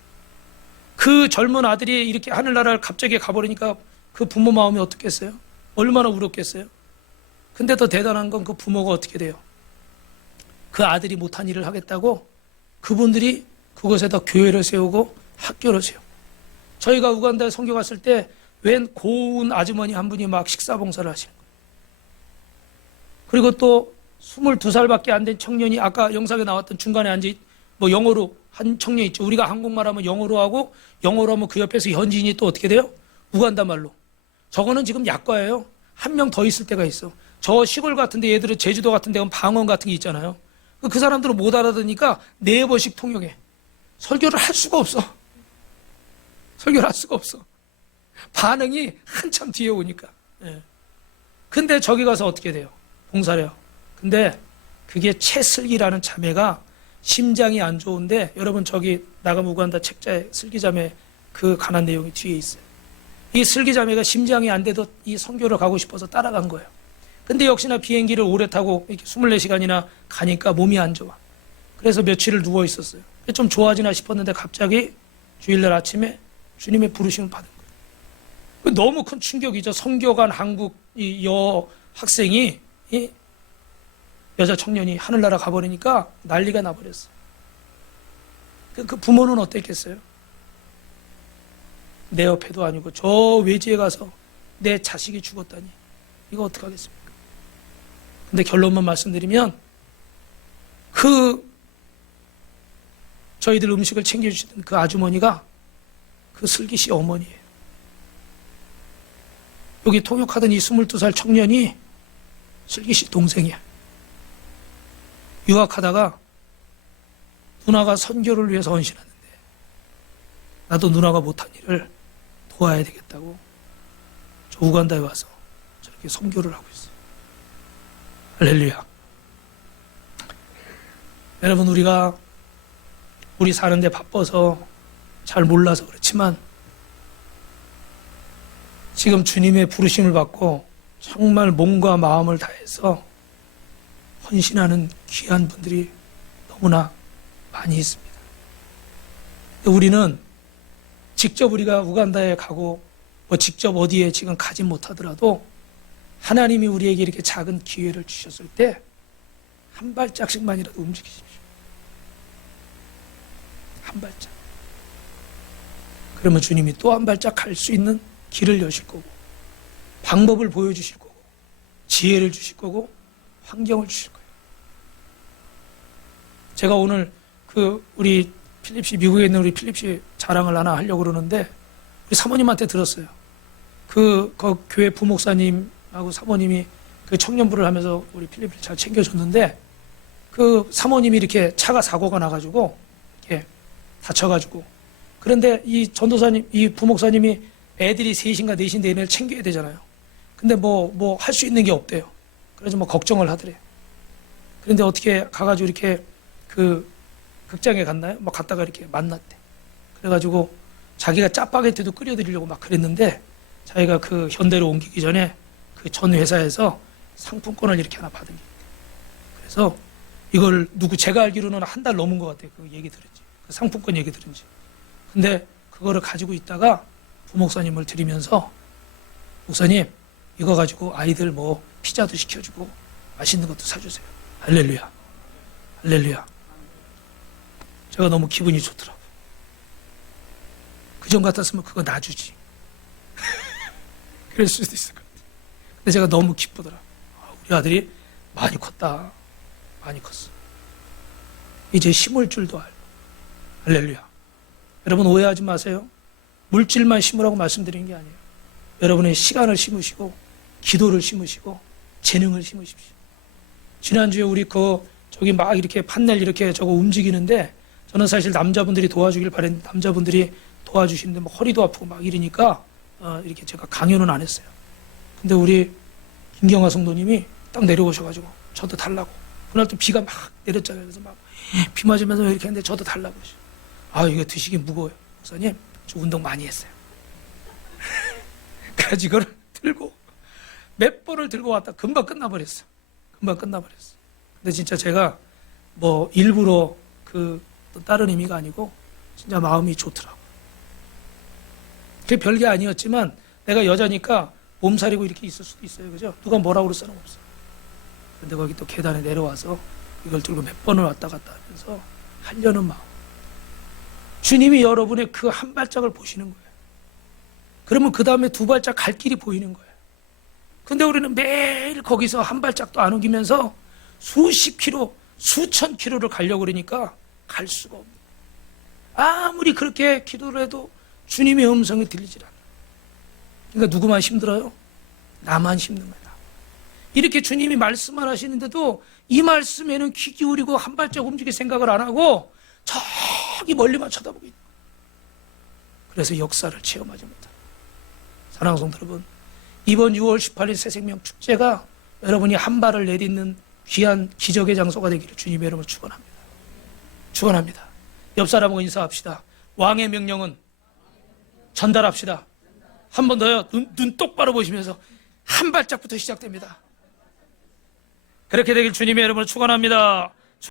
그 젊은 아들이 이렇게 하늘나라를 갑자기 가버리니까 그 부모 마음이 어떻겠어요? 얼마나 울었겠어요? 근데 더 대단한 건 그 부모가 어떻게 돼요? 그 아들이 못한 일을 하겠다고 그분들이 그곳에다 교회를 세우고 학교를 세우고. 저희가 우간다에 선교 갔을 때 웬 고운 아주머니 한 분이 막 식사 봉사를 하시는 거예요. 그리고 또 22살밖에 안 된 청년이, 아까 영상에 나왔던 중간에 앉아 뭐 영어로 한 청년 있죠. 우리가 한국말 하면 영어로 하고, 영어로 하면 그 옆에서 현지인이 또 어떻게 돼요? 우간다 말로. 저거는 지금 약과예요. 한 명 더 있을 때가 있어. 저 시골 같은데, 얘들은 제주도 같은 데 가면 방언 같은 게 있잖아요. 그 사람들은 못 알아듣으니까 4번씩 통역해. 설교를 할 수가 없어. 설교를 할 수가 없어. 반응이 한참 뒤에 오니까. 예. 근데 저기 가서 어떻게 돼요? 봉사를 해요. 근데 그게 최슬기라는 자매가 심장이 안 좋은데, 여러분 저기 나가 우간다 책자에 슬기자매 그 관한 내용이 뒤에 있어요. 이 슬기자매가 심장이 안 돼도 이 선교를 가고 싶어서 따라간 거예요. 근데 역시나 비행기를 오래 타고 이렇게 24시간이나 가니까 몸이 안 좋아. 그래서 며칠을 누워 있었어요. 좀 좋아지나 싶었는데 갑자기 주일날 아침에 주님의 부르심을 받은 거예요. 너무 큰 충격이죠. 선교간 한국 이 여학생이, 이 여자 청년이 하늘나라 가버리니까 난리가 나버렸어요. 그 부모는 어땠겠어요? 내 옆에도 아니고 저 외지에 가서 내 자식이 죽었다니 이거 어떡하겠습니까? 근데 결론만 말씀드리면, 저희들 음식을 챙겨주시던 그 아주머니가 그 슬기씨 어머니예요. 여기 통역하던 이 22살 청년이 슬기씨 동생이야. 유학하다가 누나가 선교를 위해서 헌신하는데 나도 누나가 못한 일을 도와야 되겠다고 저 우간다에 와서 저렇게 선교를 하고 있어요. 할렐루야. 여러분, 우리 사는데 바빠서 잘 몰라서 그렇지만 지금 주님의 부르심을 받고 정말 몸과 마음을 다해서 헌신하는 귀한 분들이 너무나 많이 있습니다. 우리는 직접 우리가 우간다에 가고 뭐 직접 어디에 지금 가지 못하더라도 하나님이 우리에게 이렇게 작은 기회를 주셨을 때 한 발짝씩만이라도 움직이십시오. 한 발짝. 그러면 주님이 또 한 발짝 갈 수 있는 길을 여실 거고, 방법을 보여주실 거고, 지혜를 주실 거고, 환경을 주실 거예요. 제가 오늘 우리 필립시, 미국에 있는 우리 필립시 자랑을 하나 하려고 그러는데, 우리 사모님한테 들었어요. 그 교회 부목사님하고 사모님이 그 청년부를 하면서 우리 필립을 잘 챙겨줬는데, 그 사모님이 이렇게 차가 사고가 나가지고, 이렇게 다쳐가지고, 그런데 이 전도사님, 이 부목사님이 애들이 셋인가 넷인데 얘네를 챙겨야 되잖아요. 근데 뭐 할 수 있는 게 없대요. 그래서 뭐 걱정을 하더래요. 그런데 어떻게 가가지고 이렇게 그 극장에 갔나요? 막 갔다가 이렇게 만났대. 그래가지고 자기가 짜파게티도 끓여드리려고 막 그랬는데 자기가 그 현대로 옮기기 전에 그 전 회사에서 상품권을 이렇게 하나 받은 게 있대. 그래서 이걸 제가 알기로는 한 달 넘은 것 같아요. 그 얘기 들은지. 그 상품권 얘기 들은지. 근데 그거를 가지고 있다가 부목사님을 드리면서 목사님 이거 가지고 아이들 뭐 피자도 시켜주고 맛있는 것도 사주세요. 할렐루야. 할렐루야. 제가 너무 기분이 좋더라고요. 그전 같았으면 그거 놔주지. 그럴 수도 있을 것 같아요. 근데 제가 너무 기쁘더라. 우리 아들이 많이 컸다. 많이 컸어. 이제 심을 줄도 알고. 할렐루야. 여러분 오해하지 마세요. 물질만 심으라고 말씀드리는 게 아니에요. 여러분의 시간을 심으시고 기도를 심으시고 재능을 심으십시오. 지난주에 우리 저기 막 이렇게 판넬 이렇게 저거 움직이는데 저는 사실 남자분들이 도와주길 바랬는데 남자분들이 도와주시는데 뭐 허리도 아프고 막 이러니까 이렇게 제가 강요는 안 했어요. 근데 우리 김경화 성도님이 딱 내려오셔가지고 저도 달라고. 그날 또 비가 막 내렸잖아요. 그래서 막 비 맞으면서 이렇게 했는데 저도 달라고. 이거 드시기 무거워요. 목사님 저 운동 많이 했어요. 그래서 이걸 들고 몇 번을 들고 왔다 금방 끝나버렸어. 금방 끝나버렸어. 근데 진짜 제가 뭐 일부러 다른 의미가 아니고 진짜 마음이 좋더라고. 그게 별게 아니었지만 내가 여자니까 몸살이고 이렇게 있을 수도 있어요. 그죠? 누가 뭐라고 그럴 사람 없어. 근데 거기 또 계단에 내려와서 이걸 들고 몇 번을 왔다 갔다 하면서 하려는 마음. 주님이 여러분의 그 한 발짝을 보시는 거예요. 그러면 그 다음에 두 발짝 갈 길이 보이는 거예요. 근데 우리는 매일 거기서 한 발짝도 안 옮기면서 수십 킬로, 수천 킬로를 가려고 그러니까 갈 수가 없는 거예요. 아무리 그렇게 기도를 해도 주님의 음성이 들리질 않아요. 그러니까 누구만 힘들어요? 나만 힘든 거예요. 이렇게 주님이 말씀을 하시는데도 이 말씀에는 귀 기울이고 한 발짝 움직일 생각을 안 하고 저기 멀리만 쳐다보고 있는 거예요. 그래서 역사를 체험하지 못합니다. 사랑하는 성도 여러분, 이번 6월 18일 새생명 축제가 여러분이 한 발을 내딛는 귀한 기적의 장소가 되기를 주님의 이름으로 축원합니다. 축원합니다. 옆 사람하고 인사합시다. 왕의 명령은 전달합시다. 한 번 더요. 눈 똑바로 보시면서 한 발짝부터 시작됩니다. 그렇게 되길 주님의 이름으로 축원합니다.